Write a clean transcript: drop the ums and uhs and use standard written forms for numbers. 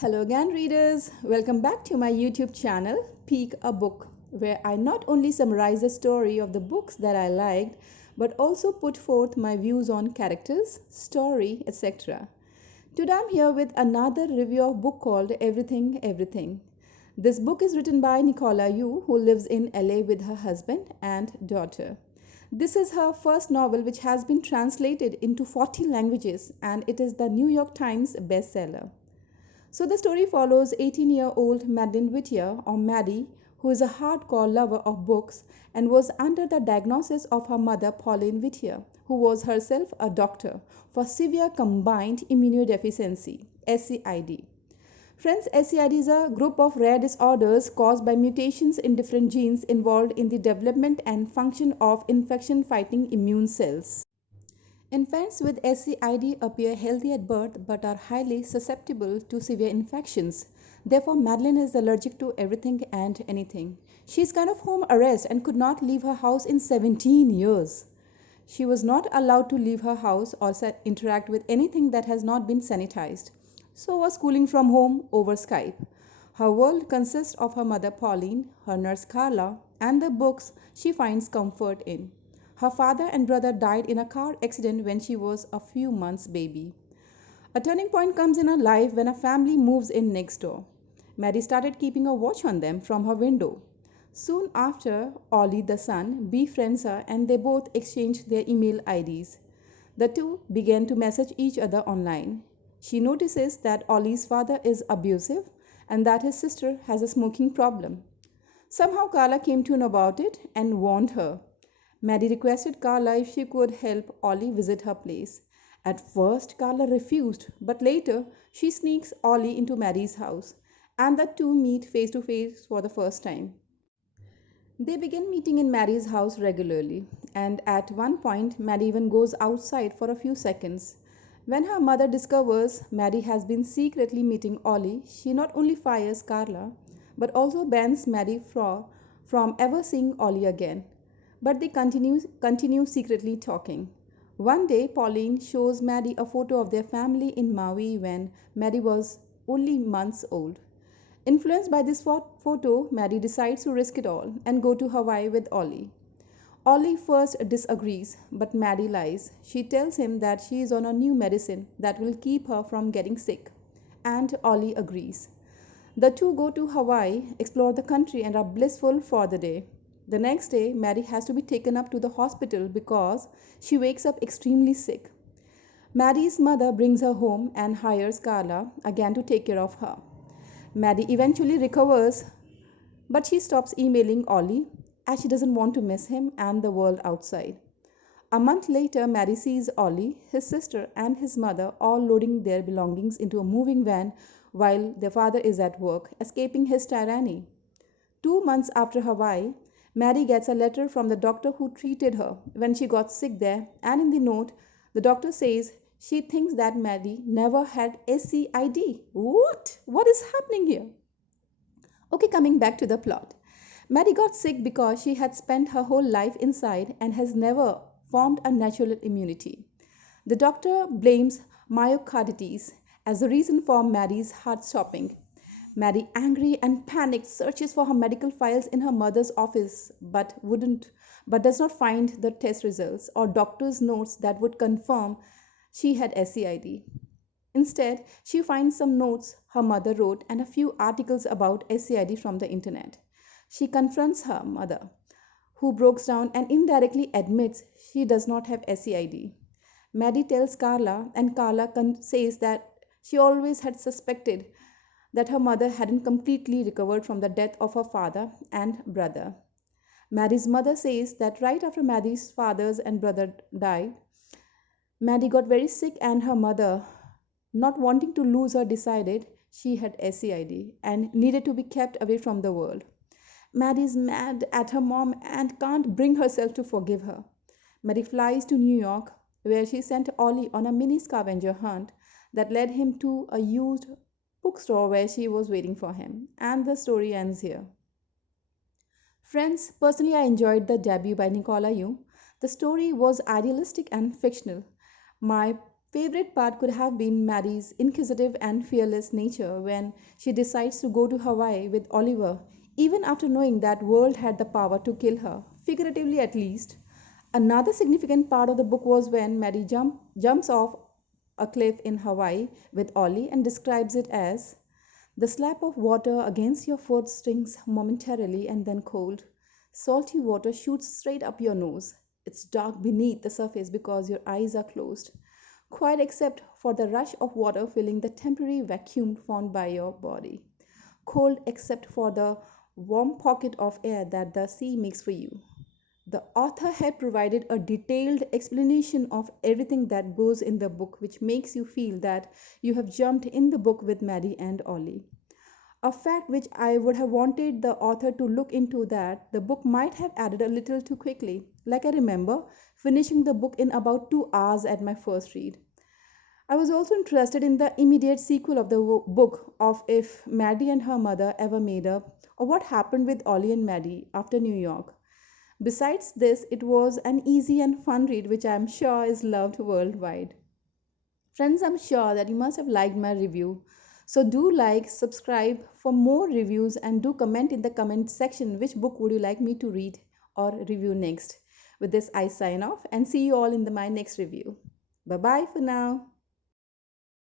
Hello again, readers. Welcome back to my YouTube channel, Peek a Book, where I not only summarize the story of the books that I liked, but also put forth my views on characters, story, etc. Today I'm here with another review of book called Everything Everything. This book is written by Nicola Yu, who lives in LA with her husband and daughter. This is her first novel, which has been translated into 40 languages, and it is the New York Times bestseller. So the story follows 18-year-old Madeline Whittier, or Maddie, who is a hardcore lover of books and was under the diagnosis of her mother, Pauline Whittier, who was herself a doctor for severe combined immunodeficiency, SCID. Friends, SCID is a group of rare disorders caused by mutations in different genes involved in the development and function of infection fighting immune cells. Infants with SCID appear healthy at birth but are highly susceptible to severe infections. Therefore, Madeline is allergic to everything and anything. She is kind of home arrest and could not leave her house in 17 years. She was not allowed to leave her house or interact with anything that has not been sanitized. So was schooling from home over Skype. Her world consists of her mother Pauline, her nurse Carla, and the books she finds comfort in. Her father and brother died in a car accident when she was a few months baby. A turning point comes in her life when a family moves in next door. Mary started keeping a watch on them from her window. Soon after, Ollie the son befriends her and they both exchange their email IDs. The two began to message each other online. She notices that Ollie's father is abusive and that his sister has a smoking problem. Somehow Carla came to know about it and warned her. Maddie requested Carla if she could help Ollie visit her place. At first, Carla refused, but later she sneaks Ollie into Maddie's house, and the two meet face to face for the first time. They begin meeting in Maddie's house regularly, and at one point, Maddie even goes outside for a few seconds. When her mother discovers Maddie has been secretly meeting Ollie, she not only fires Carla, but also bans Maddie from ever seeing Ollie again. But they continue secretly talking. One day, Pauline shows Maddie a photo of their family in Maui when Maddie was only months old. Influenced by this photo, Maddie decides to risk it all and go to Hawaii with Ollie. Ollie first disagrees, but Maddie lies. She tells him that she is on a new medicine that will keep her from getting sick, and Ollie agrees. The two go to Hawaii, explore the country, and are blissful for the day. The next day, Maddie has to be taken up to the hospital because she wakes up extremely sick. Maddie's mother brings her home and hires Carla again to take care of her. Maddie eventually recovers, but she stops emailing Ollie as she doesn't want to miss him and the world outside. A month later, Maddie sees Ollie, his sister, and his mother all loading their belongings into a moving van while their father is at work, escaping his tyranny. 2 months after Hawaii, Maddie gets a letter from the doctor who treated her when she got sick there, and in the note, the doctor says she thinks that Maddie never had SCID. What? What is happening here? Okay, coming back to the plot. Maddie got sick because she had spent her whole life inside and has never formed a natural immunity. The doctor blames myocarditis as the reason for Maddie's heart stopping. Maddie, angry and panicked, searches for her medical files in her mother's office but does not find the test results or doctor's notes that would confirm she had SCID. Instead, she finds some notes her mother wrote and a few articles about SCID from the internet. She confronts her mother, who breaks down and indirectly admits she does not have SCID. Maddie tells Carla, and Carla says that she always had suspected that her mother hadn't completely recovered from the death of her father and brother. Maddie's mother says that right after Maddie's fathers and brother died, Maddie got very sick, and her mother, not wanting to lose her, decided she had SCID and needed to be kept away from the world. Maddie is mad at her mom and can't bring herself to forgive her. Maddie flies to New York, where she sent Ollie on a mini scavenger hunt that led him to a used bookstore where she was waiting for him. And the story ends here. Friends, personally, I enjoyed the debut by Nicola Yu. The story was idealistic and fictional. My Favorite part could have been Maddie's inquisitive and fearless nature when she decides to go to Hawaii with Oliver, even after knowing that world had the power to kill her, figuratively at least. Another significant part of the book was when Maddie jumps off a cliff in Hawaii with Ollie and describes it as the slap of water against your foot stings momentarily and then cold. Salty water shoots straight up your nose. It's dark beneath the surface because your eyes are closed, quite except for the rush of water filling the temporary vacuum formed by your body. Cold except for the warm pocket of air that the sea makes for you. The author had provided a detailed explanation of everything that goes in the book, which makes you feel that you have jumped in the book with Maddie and Ollie. A fact which I would have wanted the author to look into, that the book might have added a little too quickly. Like I remember finishing the book in about 2 hours at my first read. I was also interested in the immediate sequel of the book of if Maddie and her mother ever made up, or what happened with Ollie and Maddie after New York. Besides this, it was an easy and fun read which I am sure is loved worldwide. Friends, I'm sure that you must have liked my review. So do like, subscribe for more reviews, and do comment in the comment section which book would you like me to read or review next. With this, I sign off and see you all in my next review. Bye bye for now.